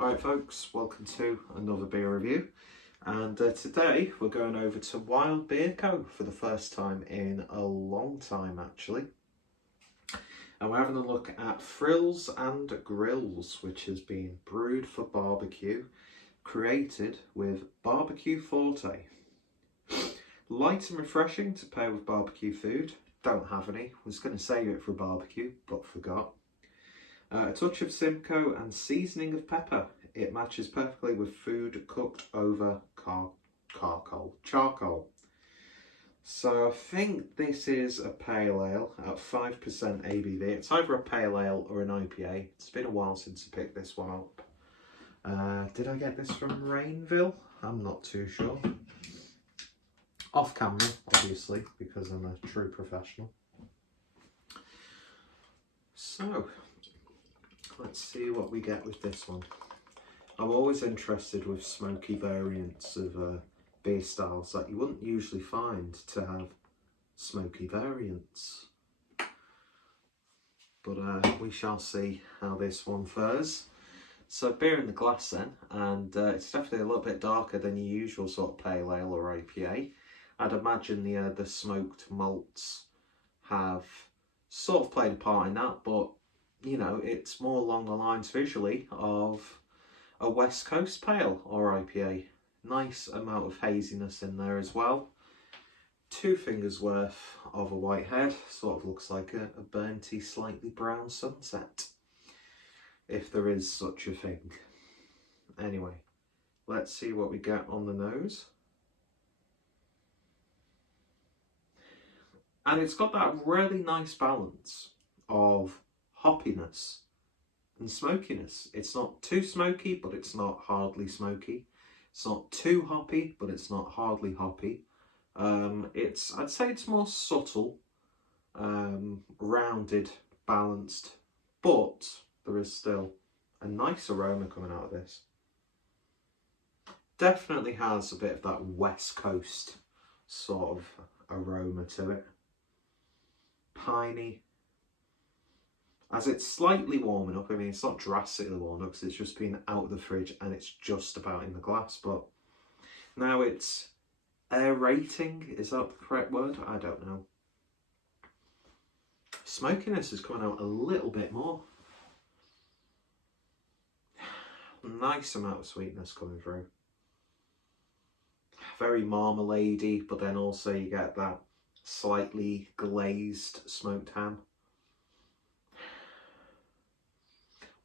Alright folks, welcome to another beer review, and today we're going over to Wild Beer Co. for the first time in a long time actually, and we're having a look at Frills and Grills, which has been brewed for barbecue, created with BBQ Forte. Light and refreshing to pair with barbecue food. Don't have any, was going to save it for barbecue but forgot. A touch of Simcoe and seasoning of pepper. It matches perfectly with food cooked over charcoal. So I think this is a pale ale at 5% ABV. It's either a pale ale or an IPA. It's been a while since I picked this one up. Did I get this from Rainville? I'm not too sure. Off camera, obviously, because I'm a true professional. So, let's see what we get with this one. I'm always interested with smoky variants of beer styles that you wouldn't usually find to have smoky variants. But we shall see how this one fares. So beer in the glass then, and it's definitely a little bit darker than your usual sort of pale ale or IPA. I'd imagine the smoked malts have sort of played a part in that, but you know, it's more along the lines visually of a West Coast pale or IPA. Nice amount of haziness in there as well. 2 fingers worth of a white head. Sort of looks like a burnty, slightly brown sunset, if there is such a thing. Anyway, let's see what we get on the nose. And it's got that really nice balance of hoppiness and smokiness. It's not too smoky, but it's not hardly smoky. It's not too hoppy, but it's not hardly hoppy. I'd say it's more subtle, rounded, balanced, but there is still a nice aroma coming out of this. Definitely has a bit of that West Coast sort of aroma to it. Piney. As it's slightly warming up, I mean it's not drastically warming up because it's just been out of the fridge and it's just about in the glass, but now it's aerating, is that the correct word? I don't know. Smokiness is coming out a little bit more. Nice amount of sweetness coming through. Very marmaladey, but then also you get that slightly glazed smoked ham.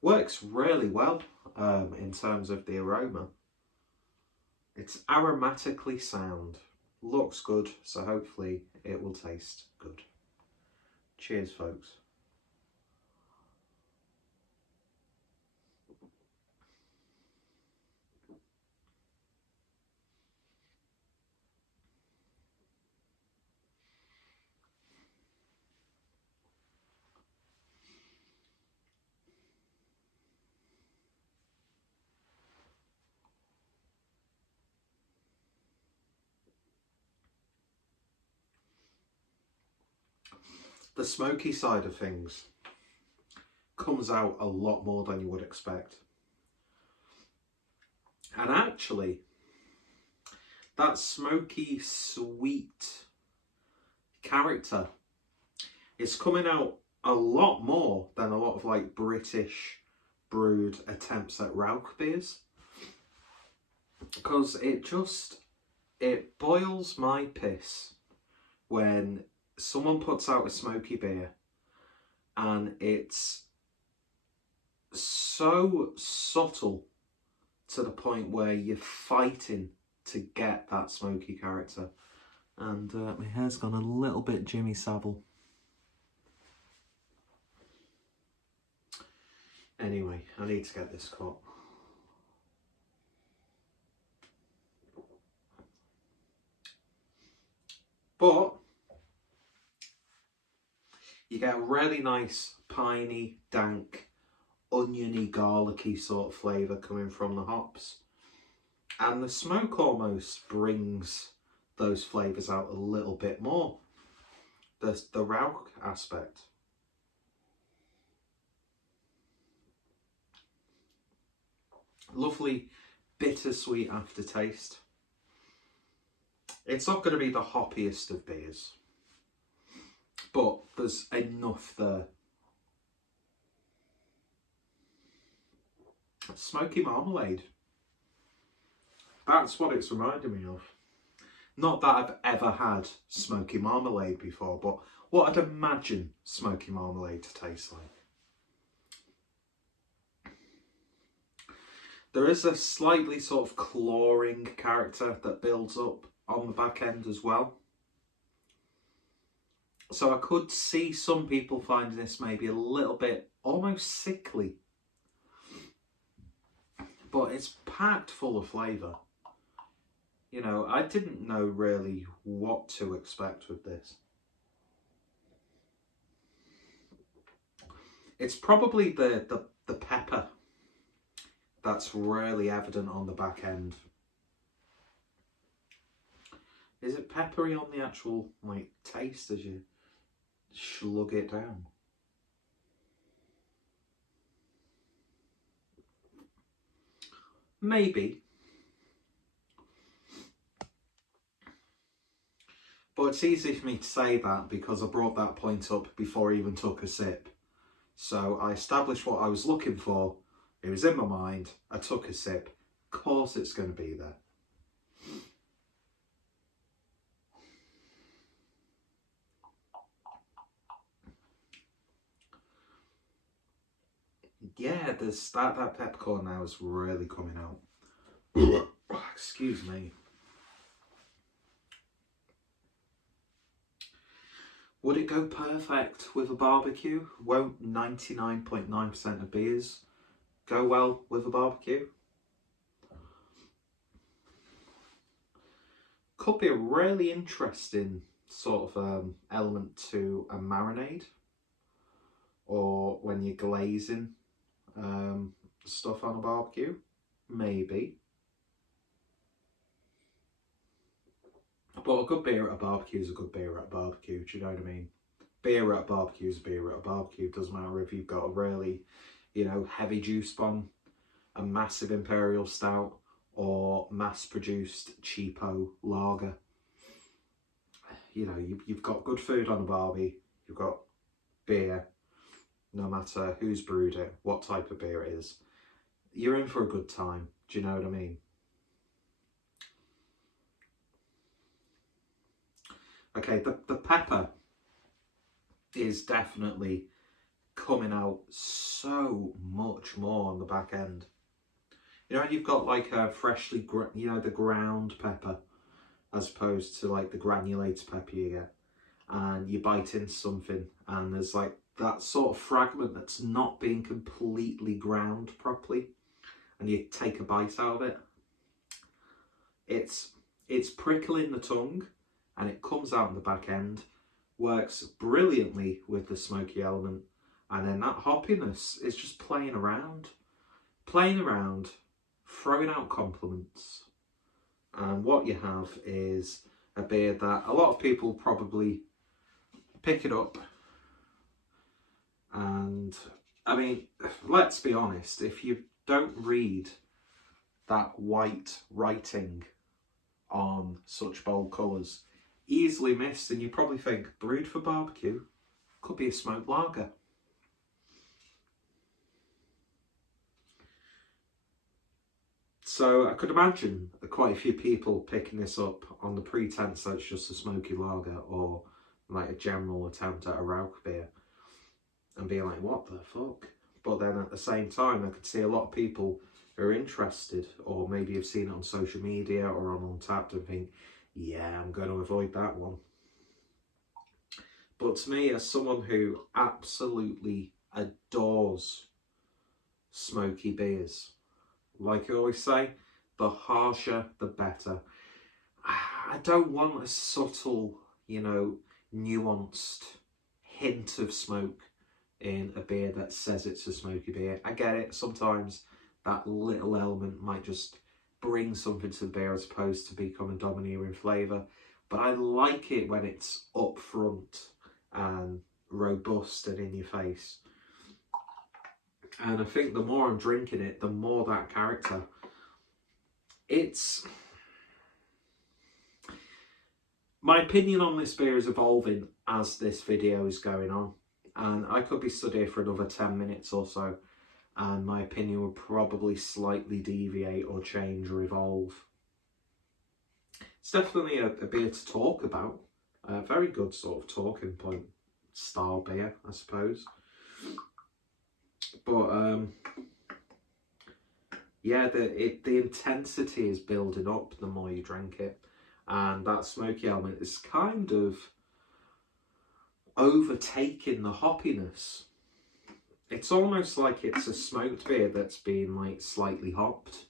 Works really well in terms of the aroma. It's aromatically sound. Looks good, so hopefully it will taste good. Cheers, folks. The smoky side of things comes out a lot more than you would expect. And actually, that smoky, sweet character is coming out a lot more than a lot of like British brewed attempts at Rauch beers. Because it boils my piss when someone puts out a smoky beer and it's so subtle to the point where you're fighting to get that smoky character. And my hair's gone a little bit Jimmy Savile. Anyway, I need to get this cut. But you get a really nice piney, dank, oniony, garlicky sort of flavour coming from the hops. And the smoke almost brings those flavours out a little bit more. The Rauch aspect. Lovely bittersweet aftertaste. It's not going to be the hoppiest of beers, but there's enough there. Smoky marmalade. That's what it's reminding me of. Not that I've ever had smoky marmalade before, but what I'd imagine smoky marmalade to taste like. There is a slightly sort of clawing character that builds up on the back end as well. So I could see some people finding this maybe a little bit almost sickly. But it's packed full of flavour. You know, I didn't know really what to expect with this. It's probably the pepper that's really evident on the back end. Is it peppery on the actual like taste as you slug it down? Maybe. But it's easy for me to say that because I brought that point up before I even took a sip. So I established what I was looking for. It was in my mind. I took a sip. Of course it's going to be there. Yeah, there's that peppercorn now is really coming out. Excuse me. Would it go perfect with a barbecue? Won't 99.9% of beers go well with a barbecue? Could be a really interesting sort of element to a marinade, or when you're glazing stuff on a barbecue, maybe. But a good beer at a barbecue is a good beer at a barbecue, do you know what I mean? Beer at a barbecue is beer at a barbecue. Doesn't matter if you've got a really, you know, heavy juice bomb, a massive imperial stout, or mass-produced cheapo lager. You know, you've got good food on a barbie, you've got beer, no matter who's brewed it, what type of beer it is. You're in for a good time, do you know what I mean? Okay, the pepper is definitely coming out so much more on the back end. You know, you've got like a freshly, the ground pepper, as opposed to like the granulated pepper you get. And you bite into something and there's like that sort of fragment that's not being completely ground properly. And you take a bite out of it. It's prickling the tongue and it comes out in the back end. Works brilliantly with the smoky element. And then that hoppiness is just playing around, throwing out compliments. And what you have is a beer that a lot of people probably pick it up. And I mean, let's be honest, if you don't read that white writing on such bold colours, easily missed, and you probably think, brewed for barbecue, could be a smoked lager. So I could imagine quite a few people picking this up on the pretense that it's just a smoky lager or like a general attempt at a Rauch beer and being like, what the fuck? But then at the same time, I could see a lot of people who are interested or maybe have seen it on social media or on Untappd and think, yeah, I'm going to avoid that one. But to me, as someone who absolutely adores smoky beers, like I always say, the harsher, the better. I don't want a subtle, you know, nuanced hint of smoke in a beer that says it's a smoky beer. I get it, sometimes that little element might just bring something to the beer as opposed to become a domineering flavour. But I like it when it's up front and robust and in your face. And I think the more I'm drinking it, the more that character. My opinion on this beer is evolving as this video is going on. And I could be stood here for another 10 minutes or so, and my opinion would probably slightly deviate or change or evolve. It's definitely a beer to talk about. A very good sort of talking point style beer, I suppose. But yeah, the intensity is building up the more you drink it, and that smoky element is kind of overtaking the hoppiness. It's almost like it's a smoked beer that's been like slightly hopped.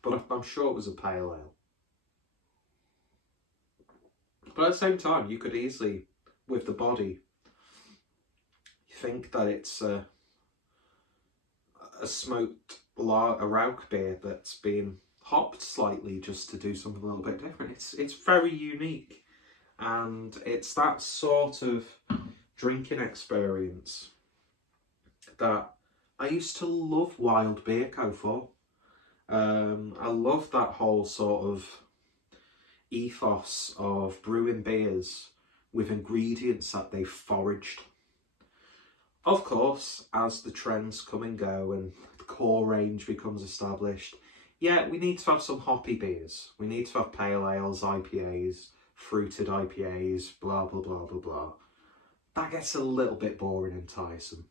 But I'm sure it was a pale ale. But at the same time, you could easily, with the body, think that it's a smoked Rauch beer that's been hopped slightly just to do something a little bit different. It's very unique, and it's that sort of drinking experience that I used to love Wild Beer Co. for. I love that whole sort of ethos of brewing beers with ingredients that they've foraged. Of course, as the trends come and go and the core range becomes established, yeah, we need to have some hoppy beers. We need to have pale ales, IPAs, fruited IPAs, blah, blah, blah, blah, blah. That gets a little bit boring and tiresome.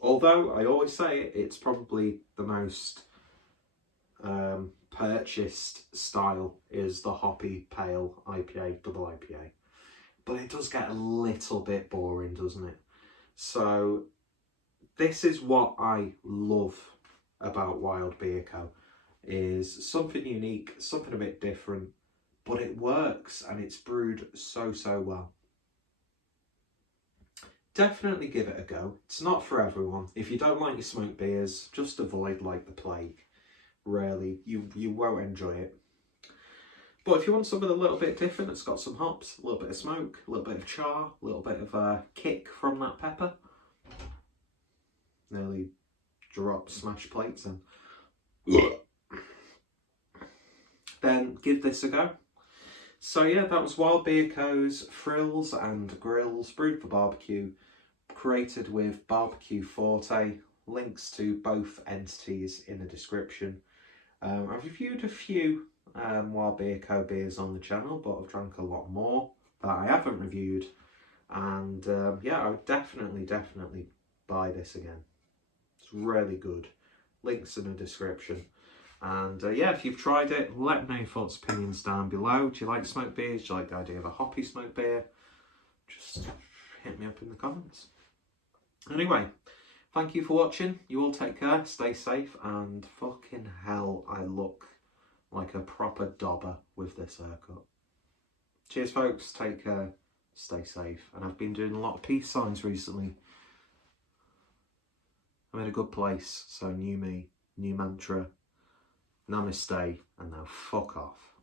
Although, I always say it's probably the most purchased style is the hoppy pale IPA, double IPA. But it does get a little bit boring, doesn't it? So this is what I love about Wild Beer Co. is something unique, something a bit different, but it works and it's brewed so well. Definitely give it a go. It's not for everyone. If you don't like your smoked beers, just avoid like the plague. Really, you won't enjoy it. But if you want something a little bit different, it's got some hops, a little bit of smoke, a little bit of char, a little bit of kick from that pepper. Nearly dropped smashed plates in. Then give this a go. So yeah, that was Wild Beer Co.'s Frills and Grills, brewed for barbecue, created with BBQ Forte. Links to both entities in the description. I've reviewed a few Wild Beer Co. beers on the channel, but I've drank a lot more that I haven't reviewed. And yeah, I would definitely buy this again. It's really good. Links in the description. And yeah, if you've tried it, let me know your thoughts, opinions down below. Do you like smoked beers? Do you like the idea of a hoppy smoked beer? Just hit me up in the comments. Anyway, thank you for watching. You all take care, stay safe, and fucking hell, I look like a proper dobber with this haircut. Cheers folks, take care, stay safe. And I've been doing a lot of peace signs recently. I'm in a good place, so new me, new mantra. Namaste, and now fuck off.